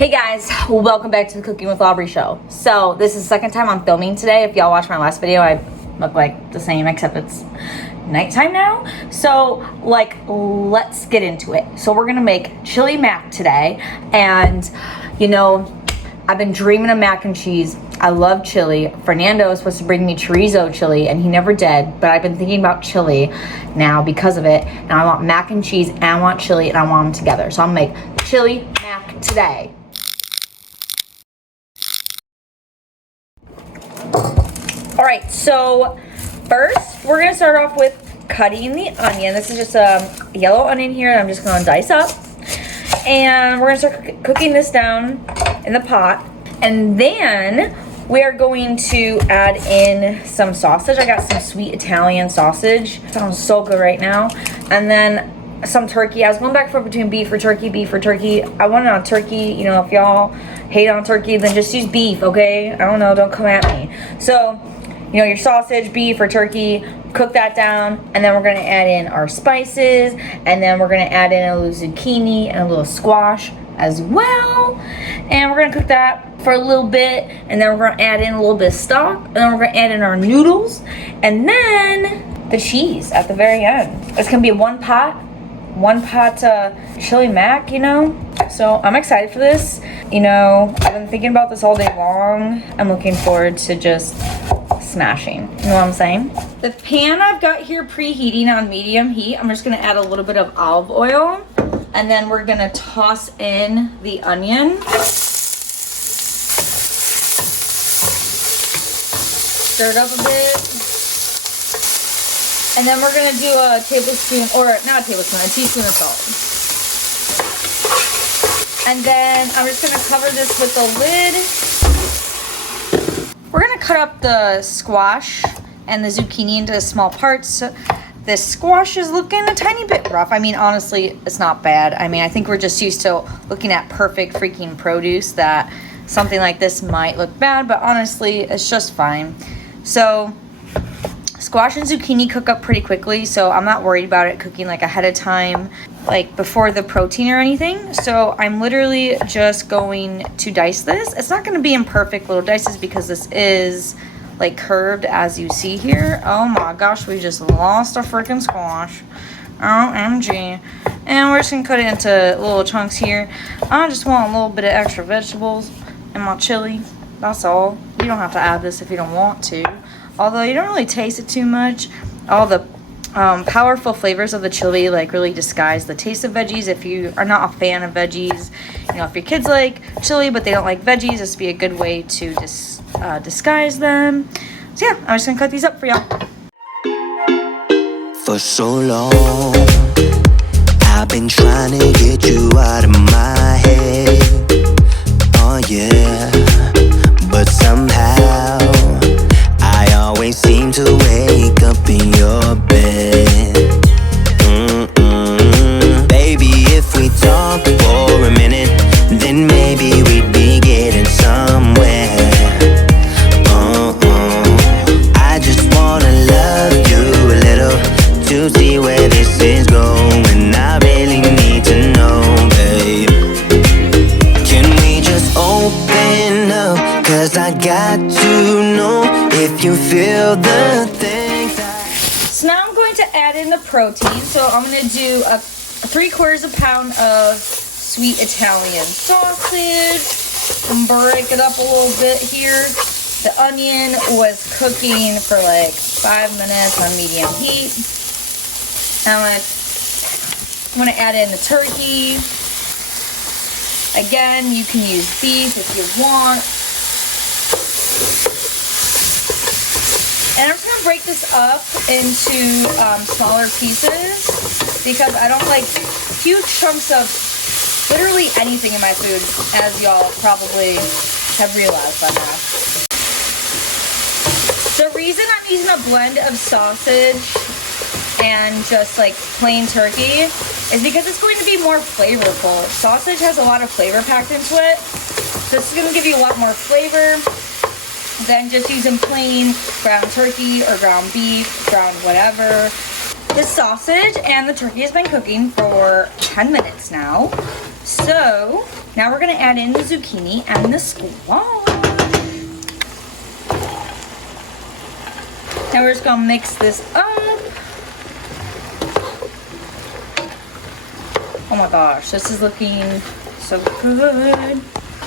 Hey guys, welcome back to the Cooking with Aubrey show. So this is the second time I'm filming today. If y'all watched my last video, I look like the same except it's nighttime now. So let's get into it. So we're gonna make chili mac today, and you know, I've been dreaming of mac and cheese. I love chili. Fernando was supposed to bring me chorizo chili and he never did, but I've been thinking about chili now because of it. Now I want mac and cheese and I want chili and I want them together. So I'm gonna make chili mac today. All right, so first we're gonna start off with cutting the onion. This is just a yellow onion here that I'm just gonna dice up. And we're gonna start cooking this down in the pot. And then we are going to add in some sausage. I got some sweet Italian sausage. It sounds so good right now. And then some turkey. I was going back and forth between beef or turkey. I wanted on turkey. You know, if y'all hate on turkey, then just use beef, okay? I don't know, don't come at me. So, you know, your sausage, beef, or turkey, cook that down, and then we're gonna add in our spices, and then we're gonna add in a little zucchini and a little squash as well. And we're gonna cook that for a little bit, and then we're gonna add in a little bit of stock, and then we're gonna add in our noodles, and then the cheese at the very end. It's gonna be one pot chili mac, you know? So I'm excited for this. You know, I've been thinking about this all day long. I'm looking forward to just smashing. You know what I'm saying? The pan I've got here preheating on medium heat. I'm just gonna add a little bit of olive oil, and then we're gonna toss in the onion. Stir it up a bit. And then we're gonna do a teaspoon of salt. And then I'm just gonna cover this with a lid. We're gonna cut up the squash and the zucchini into small parts. This squash is looking a tiny bit rough. I mean, honestly, it's not bad. I mean, I think we're just used to looking at perfect freaking produce that something like this might look bad, but honestly, it's just fine. So, squash and zucchini cook up pretty quickly, so I'm not worried about it cooking like ahead of time, like before the protein or anything. So I'm literally just going to dice this. It's not going to be in perfect little dices because this is like curved as you see here. Oh my gosh, we just lost our freaking squash. OMG. And we're just going to cut it into little chunks here. I just want a little bit of extra vegetables in my chili. That's all. You don't have to add this if you don't want to. Although you don't really taste it too much. All the powerful flavors of the chili like really disguise the taste of veggies. If you are not a fan of veggies, you know, if your kids like chili but they don't like veggies, this would be a good way to disguise them. So yeah, I'm just gonna cut these up for y'all. For so long, I've been trying to get you out of my head. Oh yeah, but somehow I always seem to wake up in your bed. Baby, if we talk for a minute, then maybe we'd be getting somewhere. I just wanna love you a little to see where this is going. I really need to know, babe. Can we just open up? 'Cause I got to know if you feel the things So now I'm going to add in the protein. So I'm going to do a 3/4 pound of sweet Italian sausage and break it up a little bit here. The onion was cooking for like 5 minutes on medium heat. I'm going to add in the turkey. Again, you can use beef if you want. And I'm just going to break this up into smaller pieces because I don't like huge chunks of literally anything in my food, as y'all probably have realized by now. The reason I'm using a blend of sausage and just like plain turkey is because it's going to be more flavorful. Sausage has a lot of flavor packed into it. So this is going to give you a lot more flavor than just using plain ground turkey or ground beef, ground whatever. The sausage and the turkey has been cooking for 10 minutes now. So Now we're gonna add in the zucchini and the squash. Now we're just gonna mix this up. Oh my gosh, this is looking so good.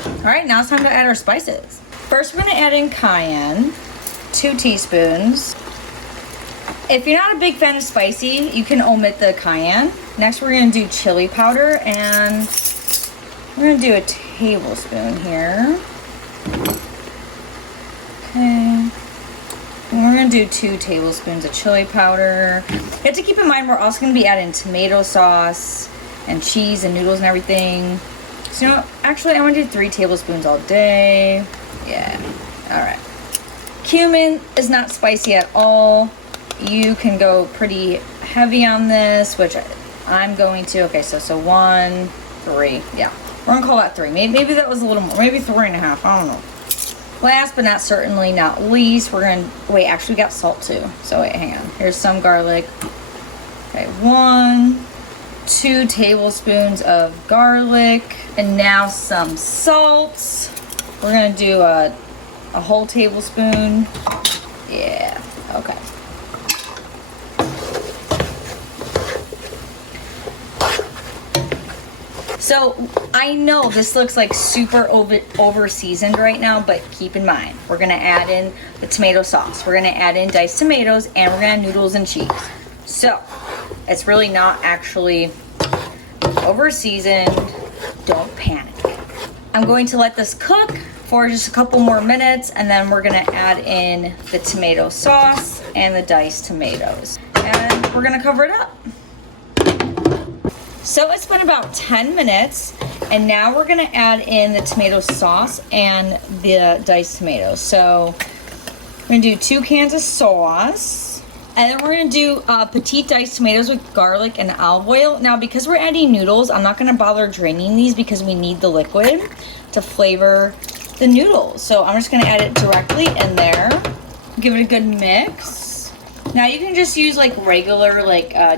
All right, now it's time to add our spices. First, we're gonna add in cayenne, 2 teaspoons. If you're not a big fan of spicy, you can omit the cayenne. Next, we're gonna do chili powder, and we're gonna do a tablespoon here. Okay. And we're gonna do 2 tablespoons of chili powder. You have to keep in mind we're also gonna be adding tomato sauce and cheese and noodles and everything. So, you know, actually I want to do 3 tablespoons all day. Yeah, all right. Cumin is not spicy at all. You can go pretty heavy on this, which I'm going to. Okay, so 1, 3, yeah. We're gonna call that 3. Maybe that was a little more, maybe 3.5, I don't know. Last but not certainly not least, we're gonna, wait, actually we got salt too. So wait, hang on. Here's some garlic. Okay, 1, 2 tablespoons of garlic, and now some salt. We're gonna do a whole tablespoon. Yeah, okay. So I know this looks like super over seasoned right now, but keep in mind, we're gonna add in the tomato sauce. We're gonna add in diced tomatoes, and we're gonna add noodles and cheese. So it's really not actually over seasoned. Don't panic. I'm going to let this cook for just a couple more minutes, and then we're gonna add in the tomato sauce and the diced tomatoes. And we're gonna cover it up. So it's been about 10 minutes, and now we're gonna add in the tomato sauce and the diced tomatoes. So we're gonna do 2 cans of sauce, and then we're gonna do petite diced tomatoes with garlic and olive oil. Now, because we're adding noodles, I'm not gonna bother draining these because we need the liquid to flavor the noodles. So I'm just gonna add it directly in there, give it a good mix. Now you can just use like regular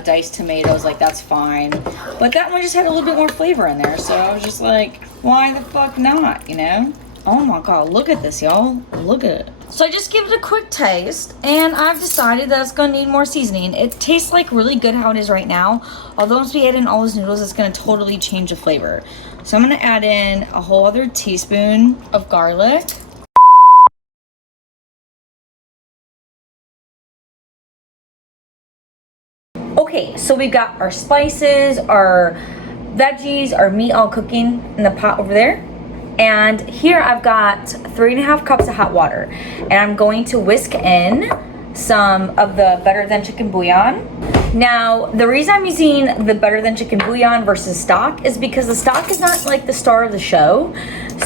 diced tomatoes, like that's fine. But that one just had a little bit more flavor in there, so I was just like, why the fuck not, you know? Oh my god, look at this, y'all. Look at it. So I just give it a quick taste, and I've decided that it's gonna need more seasoning. It tastes like really good how it is right now. Although once we add in all those noodles, it's gonna totally change the flavor. So I'm gonna add in a whole other teaspoon of garlic. Okay, so we've got our spices, our veggies, our meat all cooking in the pot over there. And here I've got 3.5 cups of hot water. And I'm going to whisk in some of the better than chicken bouillon. Now, the reason I'm using the better than chicken bouillon versus stock is because the stock is not like the star of the show.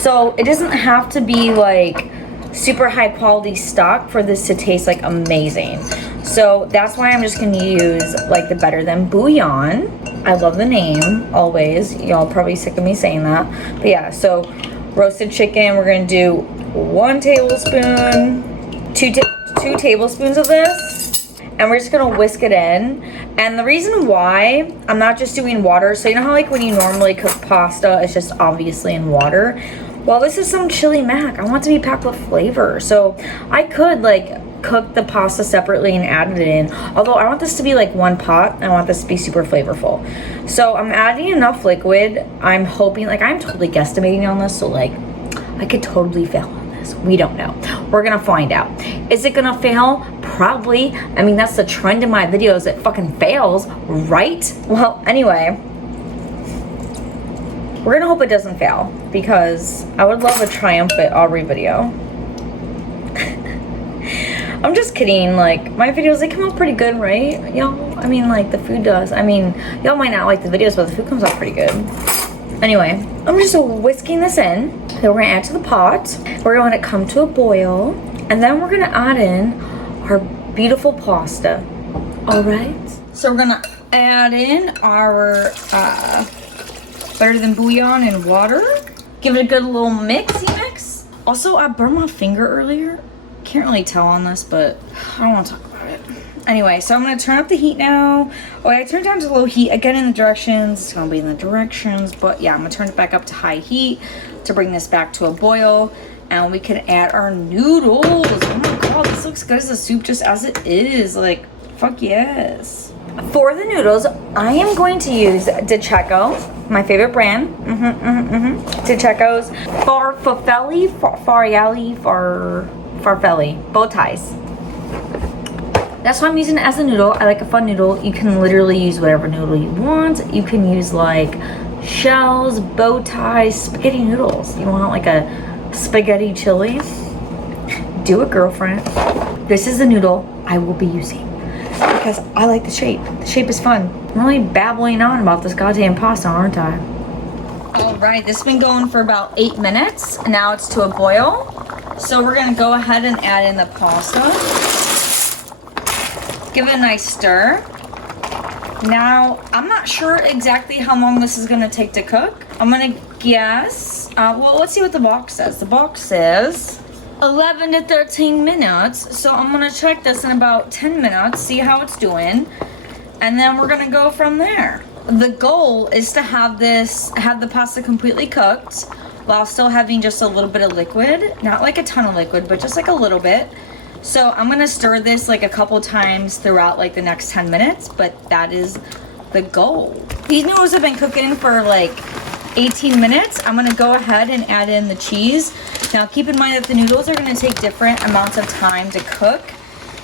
So it doesn't have to be like super high quality stock for this to taste like amazing. So that's why I'm just gonna use like the better than bouillon. I love the name, always. Y'all probably sick of me saying that. But yeah, so roasted chicken, we're gonna do 1 tablespoon, 2 tablespoons of this, and we're just gonna whisk it in. And the reason why I'm not just doing water, so you know how like when you normally cook pasta, it's just obviously in water? Well, this is some chili mac. I want it to be packed with flavor. So I could like cook the pasta separately and add it in. Although I want this to be like one pot. I want this to be super flavorful. So I'm adding enough liquid. I'm hoping, like I'm totally guesstimating on this. So like I could totally fail on this. We don't know. We're gonna find out. Is it gonna fail? Probably. I mean, that's the trend in my videos. It fucking fails, right? Well, anyway. We're gonna hope it doesn't fail because I would love a triumphant Aubrey video. I'm just kidding, like my videos, they come out pretty good, right? Y'all, I mean like the food does. I mean, y'all might not like the videos, but the food comes out pretty good. Anyway, I'm just whisking this in. Then we're gonna add to the pot. We're gonna let it come to a boil. And then we're gonna add in our beautiful pasta. All right. So we're gonna add in our better than bouillon and water. Give it a good little mix. Also, I burned my finger earlier. Can't really tell on this, but I don't want to talk about it. Anyway, so I'm going to turn up the heat now. Oh, I turned it down to low heat. Again, in the directions. It's going to be in the directions. But yeah, I'm going to turn it back up to high heat to bring this back to a boil. And we can add our noodles. Oh my god, this looks good as a soup just as it is. Like, fuck yes. For the noodles, I am going to use Cecco, my favorite brand. Cecco's farfalle bow ties. That's what I'm using as a noodle. I like a fun noodle. You can literally use whatever noodle you want. You can use like shells, bow ties, spaghetti noodles. You want like a spaghetti chili? Do it, girlfriend. This is the noodle I will be using because I like the shape. The shape is fun. I'm really babbling on about this goddamn pasta, aren't I? All right, this has been going for about 8 minutes. Now it's to a boil. So we're gonna go ahead and add in the pasta. Give it a nice stir. Now, I'm not sure exactly how long this is gonna take to cook. I'm gonna guess, well, let's see what the box says. The box says 11 to 13 minutes. So I'm gonna check this in about 10 minutes, see how it's doing. And then we're gonna go from there. The goal is to have the pasta completely cooked while still having just a little bit of liquid. Not like a ton of liquid, but just like a little bit. So I'm gonna stir this like a couple times throughout like the next 10 minutes, but that is the goal. These noodles have been cooking for like 18 minutes. I'm gonna go ahead and add in the cheese. Now keep in mind that the noodles are gonna take different amounts of time to cook,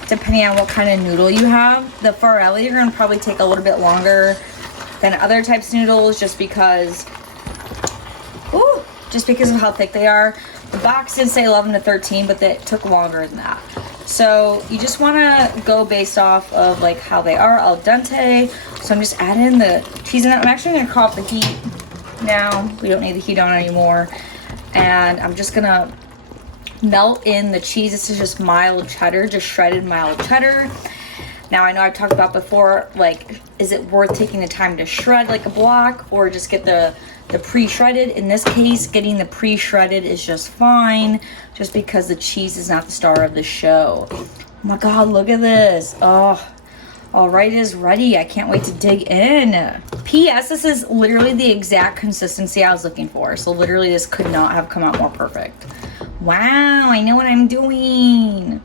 depending on what kind of noodle you have. The farfalle are gonna probably take a little bit longer than other types of noodles just because of how thick they are. The box did say 11 to 13, but it took longer than that. So you just want to go based off of like how they are al dente. So I'm just adding the cheese in. I'm actually going to cut off the heat now. We don't need the heat on anymore. And I'm just going to melt in the cheese. This is just mild cheddar, just shredded mild cheddar. Now I know I've talked about before, like, is it worth taking the time to shred like a block or just get the pre-shredded? In this case, getting the pre-shredded is just fine, just because the cheese is not the star of the show. Oh my god, look at this. Oh, all right is ready. I can't wait to dig in. P.S. This is literally the exact consistency I was looking for. So literally this could not have come out more perfect. Wow, I know what I'm doing.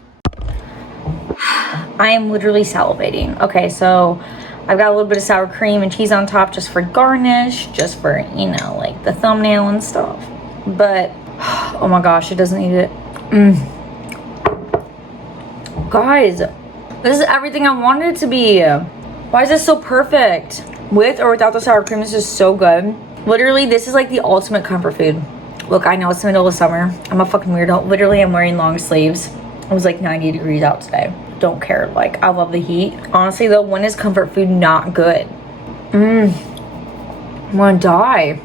I am literally salivating. Okay, so I've got a little bit of sour cream and cheese on top just for garnish, just for, you know, like the thumbnail and stuff. But, oh my gosh, it doesn't need it. Guys, this is everything I wanted it to be. Why is this so perfect? With or without the sour cream, this is so good. Literally, this is like the ultimate comfort food. Look, I know it's the middle of summer. I'm a fucking weirdo. Literally, I'm wearing long sleeves. It was like 90 degrees out today. Don't care. Like, I love the heat. Honestly, though, when is comfort food not good? I'm gonna die.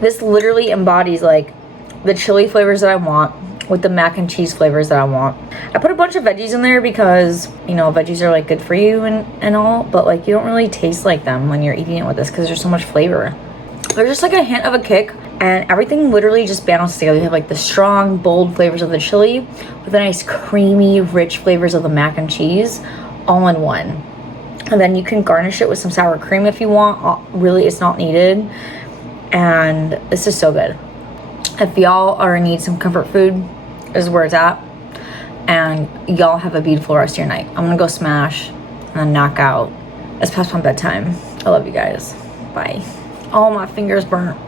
This literally embodies like the chili flavors that I want with the mac and cheese flavors that I want. I put a bunch of veggies in there because, you know, veggies are like good for you and all, but like you don't really taste like them when you're eating it with this because there's so much flavor. There's just like a hint of a kick, and everything literally just balances together. You have like the strong, bold flavors of the chili with the nice, creamy, rich flavors of the mac and cheese all in one. And then you can garnish it with some sour cream if you want. Really, it's not needed. And this is so good. If y'all are in need some comfort food, this is where it's at. And y'all have a beautiful rest of your night. I'm gonna go smash and then knock out. It's past my bedtime. I love you guys. Bye. Oh, my fingers burnt.